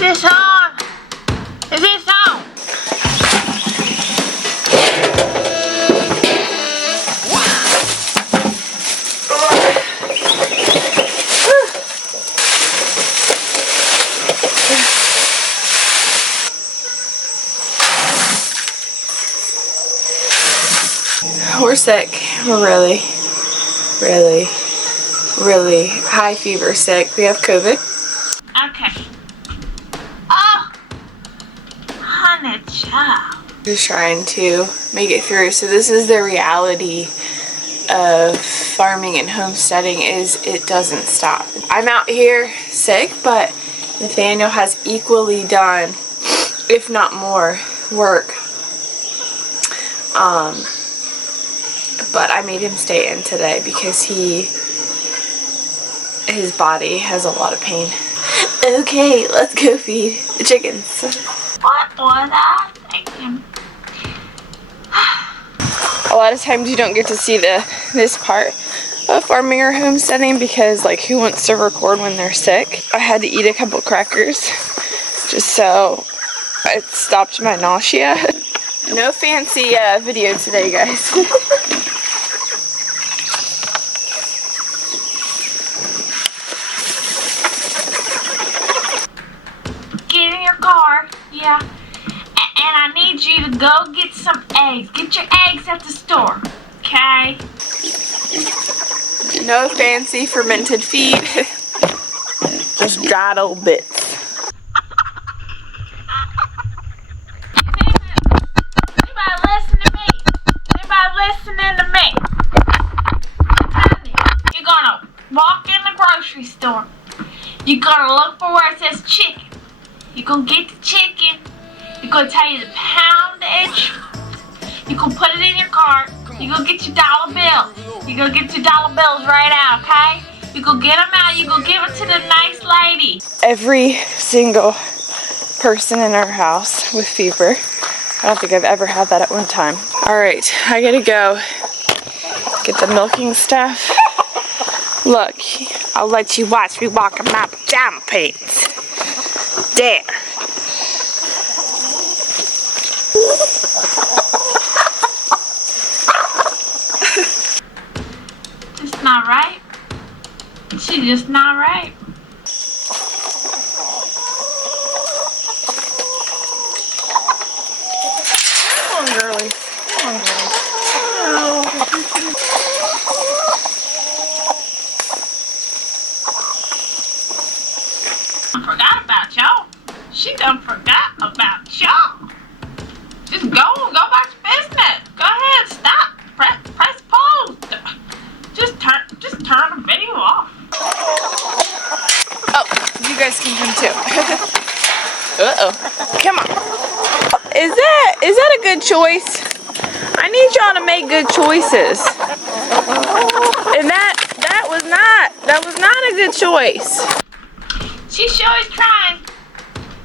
this on? Is this on? We're sick. We're really, really, really high fever sick. We have COVID. Okay. Oh, honey child. Just trying to make it through. So this is the reality of farming and homesteading, is it doesn't stop. I'm out here sick, but Nathaniel has equally done, if not more, work. But I made him stay in today because his body has a lot of pain. Okay, let's go feed the chickens. What was I thinking? A lot of times you don't get to see this part of farming or homesteading because, like, who wants to record when they're sick? I had to eat a couple crackers just so it stopped my nausea. No fancy video today, guys. Get in your car, yeah. And I need you to go get some eggs. Get your eggs at the store, okay? No fancy fermented feed. Just dried old bits. Anybody listen to me? Anybody listening to me? Honey, you're gonna walk in the grocery store. You're gonna look for where it says chicken. You're gonna get the chicken. You're gonna tell you the poundage. You're gonna put it in your cart. You're gonna get your dollar bills. You're gonna get your dollar bills right out, okay? You're gonna get them out. You're gonna give it to the nice lady. Every single person in our house with fever. I don't think I've ever had that at one time. Alright, I gotta go get the milking stuff. Look, I'll let you watch me walk in my pajama pants. There. Just not right. She just not right. Come on, girlie. Come on, girlie. I forgot about y'all. She done forgot about y'all. Just go about your business. Go ahead, stop. Press pause. Just turn the video off. Oh, you guys can come too. Uh-oh. Come on. Is that a good choice? I need y'all to make good choices. And that was not a good choice. She sure is trying.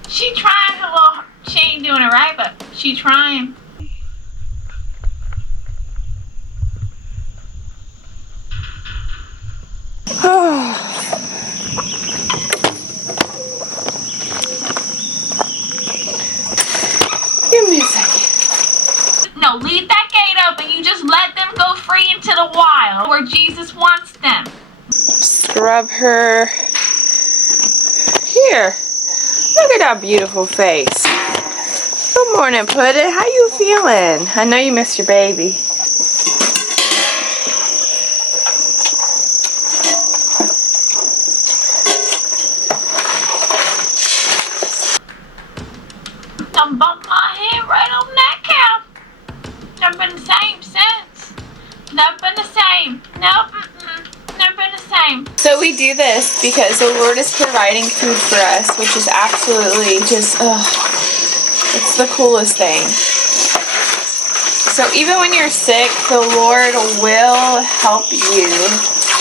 She trying. Well, she ain't doing it right, but she trying. Give me a second. No, leave that gate open. You just let them go free into the wild where Jesus wants them. Scrub her. Here. Look at that beautiful face. Good morning, Puddin'. How you feeling? I know you missed your baby. Done bumped my head right on that cow. Never been the same since. Never been the same. Nope. Never been the same. So we do this because the Lord is providing food for us, which is absolutely just, it's the coolest thing. So even when you're sick, the Lord will help you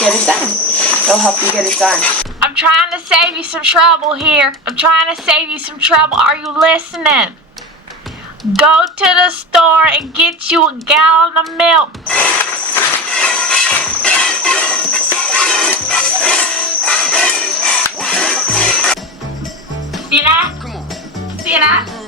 get it done. He'll help you get it done. I'm trying to save you some trouble here. I'm trying to save you some trouble. Are you listening? Go to the store and get you a gallon of milk. See that? See you now.